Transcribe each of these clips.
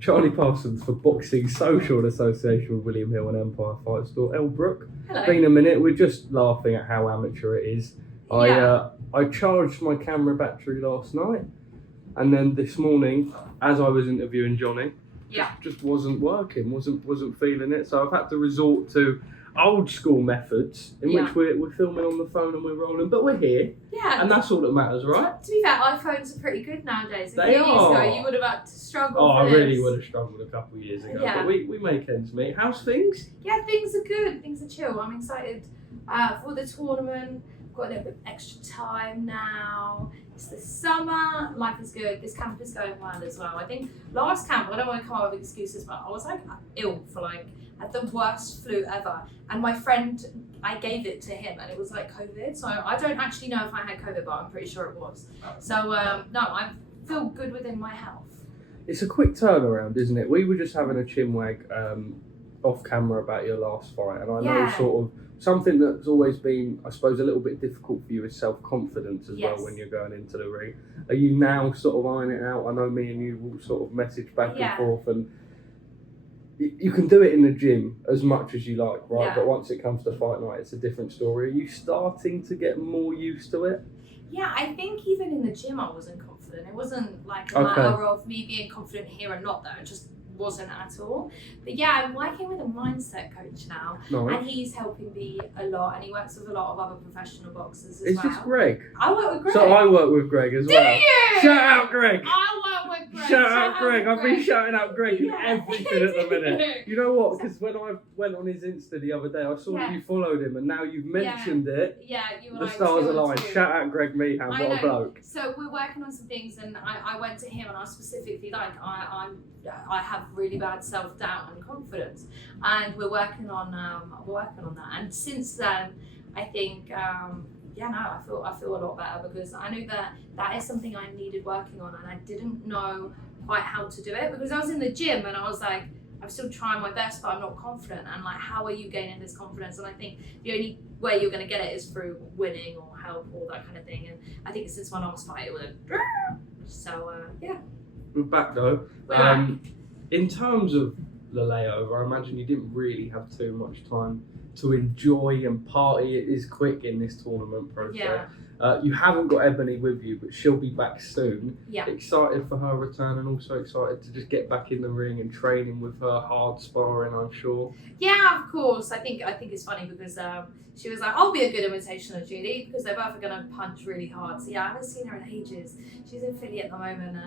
Charlie Parsons for Boxing Social Association with William Hill and Empire Fight Store. Elle Brooke. Hello. Been a minute. We're just laughing at how amateur it is. Yeah. I charged my camera battery last night, and then this morning, as I was interviewing Johnny, just wasn't working. Wasn't feeling it. So I've had to resort to old school methods in which we're filming on the phone and we're rolling, but we're here. Yeah. And that's all that matters, right? To be fair, iPhones are pretty good nowadays. They years ago, are. you would have had to struggle. Oh, I for really this. would have struggled a couple of years ago. Yeah. But we make ends meet. How's things? Yeah, things are good. Things are chill. I'm excited for the tournament. Got a little bit of extra time now. It's the summer. Life is good. This camp is going well as well. I think last camp, I don't want to come up with excuses, but I was like ill for had the worst flu ever. And my friend, I gave it to him and it was like COVID. So I don't actually know if I had COVID, but I'm pretty sure it was. So no, I feel good within my health. It's a quick turnaround, isn't it? We were just having a chinwag off camera about your last fight, and I know sort of something that's always been, I suppose, a little bit difficult for you is self-confidence as well when you're going into the ring. Are you now sort of ironing it out? I know me and you will sort of message back and forth, and you can do it in the gym as much as you like, right? Yeah. But once it comes to fight night, it's a different story. Are you starting to get more used to it? Yeah, I think even in the gym I wasn't confident. It wasn't like a matter of me being confident here and not there. It just wasn't at all. But yeah, I'm working with a mindset coach now, and he's helping me a lot, and he works with a lot of other professional boxers as well. Is this Greg? I work with Greg. So I work with Greg as well. Do you? Shout out Greg! I work with Greg. Shout out Greg! I've been shouting out Greg in everything at the minute. You know what? Because when I went on his Insta the other day, I saw that you followed him, and now you've mentioned it. Yeah, you and the I stars too, aligned. too. Shout out Greg Meehan, what a bloke. So we're working on some things, and I went to him, and I was specifically like, I have really bad self-doubt and confidence, and we're working on that. And since then, I think I feel a lot better, because I knew that is something I needed working on, and I didn't know quite how to do it, because I was in the gym and I was like, I'm still trying my best, but I'm not confident. And like, how are you gaining this confidence? And I think the only way you're going to get it is through winning or help or that kind of thing. And I think since my last fight, it was We're back though. We're back. In terms of the layover, I imagine you didn't really have too much time to enjoy and party. It is quick in this tournament process. Yeah. You haven't got Ebanie with you, but she'll be back soon. Yeah. Excited for her return, and also excited to just get back in the ring and training with her, hard sparring, I'm sure. Yeah, of course. I think it's funny because she was like, I'll be a good imitation of Julie, because they're both going to punch really hard. So yeah, I haven't seen her in ages. She's in Philly at the moment.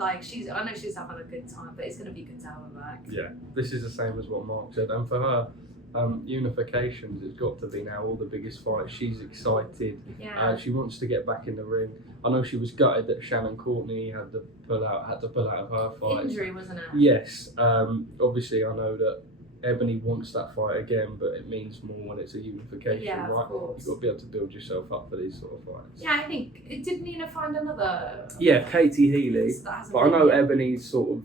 I know she's having a good time, but it's going to be good to have her back. Yeah, this is the same as what Mark said, and for her, unifications, it's got to be now all the biggest fights. She's excited. Yeah. She wants to get back in the ring. I know she was gutted that Shannon Courtney had to pull out of her fight. Injury, wasn't it? Yes. Obviously, I know that Ebanie wants that fight again, but it means more when it's a unification, right? Of course. You've got to be able to build yourself up for these sort of fights. Yeah, I think it did Nina find another. Yeah, Katie Healy. But I know been Ebanie's sort of,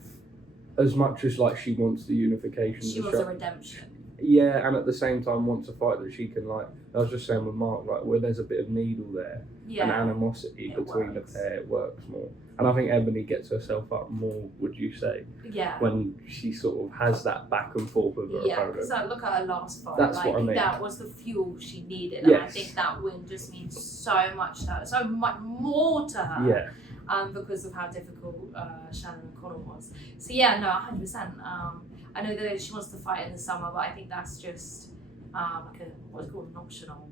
as much as like she wants the unification. She wants a redemption. Yeah, and at the same time wants a fight that she can, like, I was just saying with Mark, like, where there's a bit of needle there and animosity between the pair, it works more. And I think Ebanie gets herself up more, would you say? Yeah. When she sort of has that back and forth with her opponent. Because look at her last fight. That's what I mean. That was the fuel she needed. Yes. And I think that win just means so much to her, so much more to her. Yeah. Because of how difficult Shannon and Connor was. So yeah, no, 100%. I know that she wants to fight in the summer, but I think that's just what's it called, an optional.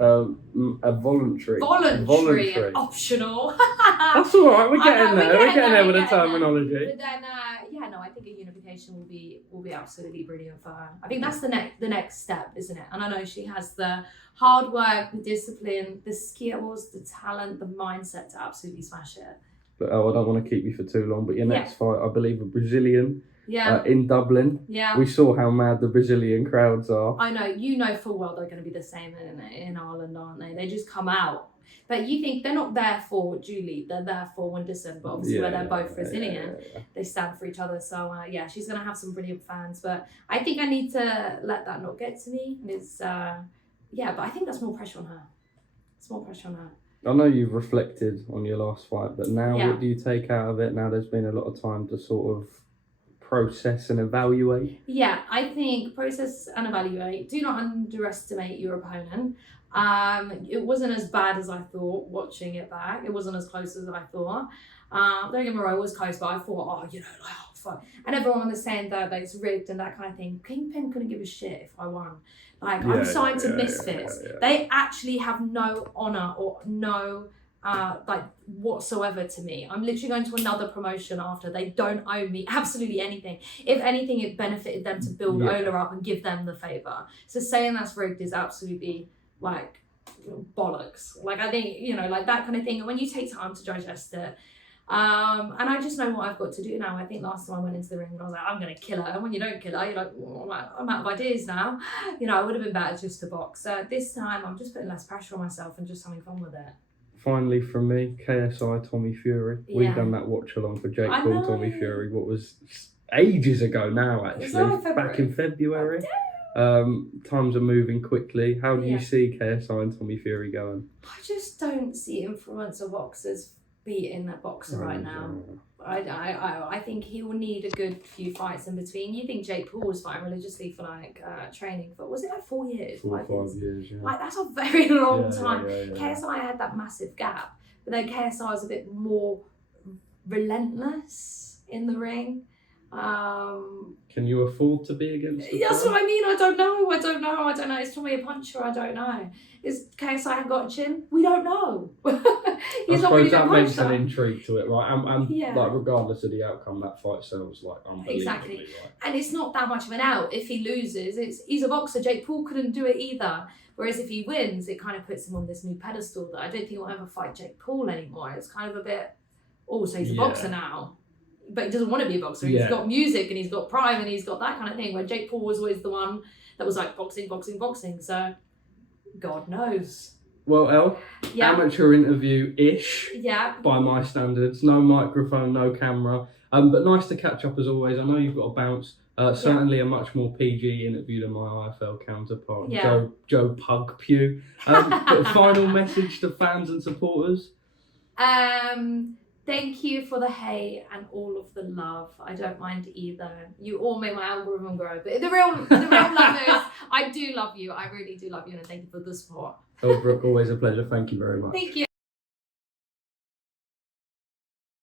A voluntary And optional. That's all right. We're getting there. We're getting there with the terminology. But then, I think a unification will be absolutely brilliant for her. I think that's the next step, isn't it? And I know she has the hard work, the discipline, the skills, the talent, the mindset to absolutely smash it. But I don't want to keep you for too long. But your next fight, I believe, a Brazilian. in Dublin. Yeah. We saw how mad the Brazilian crowds are. I know. You know full well they're going to be the same in Ireland, aren't they? They just come out. But you think they're not there for Julie, they're there for Windison, but obviously where they're both Brazilian, they stand for each other. So she's going to have some brilliant fans. But I think I need to let that not get to me. It's, but I think that's more pressure on her. It's more pressure on her. I know you've reflected on your last fight, but now what do you take out of it? Now there's been a lot of time to sort of process and evaluate. Yeah, I think process and evaluate. Do not underestimate your opponent. It wasn't as bad as I thought watching it back. It wasn't as close as I thought. Don't get me wrong, it was close, but I thought, fuck. And everyone was saying that it's rigged and that kind of thing. Kingpyn couldn't give a shit if I won. I'm signed to Misfits. They actually have no honour or no whatsoever to me. I'm literally going to another promotion after. They don't owe me absolutely anything. If anything, it benefited them to build Ola up and give them the favour. So saying that's rigged is absolutely bollocks. I think, that kind of thing. And when you take time to digest it, and I just know what I've got to do now. I think last time I went into the ring and I was like, I'm going to kill her. And when you don't kill her, you're like, I'm out of ideas now. I would have been better just to box. This time, I'm just putting less pressure on myself and just having fun with it. Finally, from me, KSI Tommy Fury. We've done that watch along for Jake Paul Tommy Fury. What was ages ago now, actually. Back in February. Times are moving quickly. How do you see KSI and Tommy Fury going? I just don't see influencer boxers beating that BOXER right now. I think he will need a good few fights in between. You think Jake Paul was fighting religiously for training for, was it 4 years? 4 or 5 years, yeah. That's a very long time. Yeah. KSI had that massive gap, but then KSI was a bit more relentless in the ring. Can you afford to be against the That's what I mean. I don't know. Is Tommy a puncher? I don't know. Is KSI got a chin? We don't know. He's not really a puncher. That makes an intrigue to it, right? And regardless of the outcome, that fight sells unbelievably. Exactly. Right? And it's not that much of an out. If he loses, he's a boxer. Jake Paul couldn't do it either. Whereas if he wins, it kind of puts him on this new pedestal that I don't think he'll ever fight Jake Paul anymore. It's kind of a bit, so he's a boxer now. But he doesn't want to be a boxer. He's got music and he's got prime and he's got that kind of thing. Where Jake Paul was always the one that was boxing. So, God knows. Well, Elle, amateur interview-ish. Yeah. By my standards. No microphone, no camera. But nice to catch up as always. I know you've got to bounce. Certainly a much more PG interview than my IFL counterpart, Joe Pug Pugh. But final message to fans and supporters? Thank you for the hate and all of the love. I don't mind either. You all make my algorithm grow. But the real lovers, I do love you. I really do love you, and thank you for the support. Elle Brooke, always a pleasure. Thank you very much. Thank you.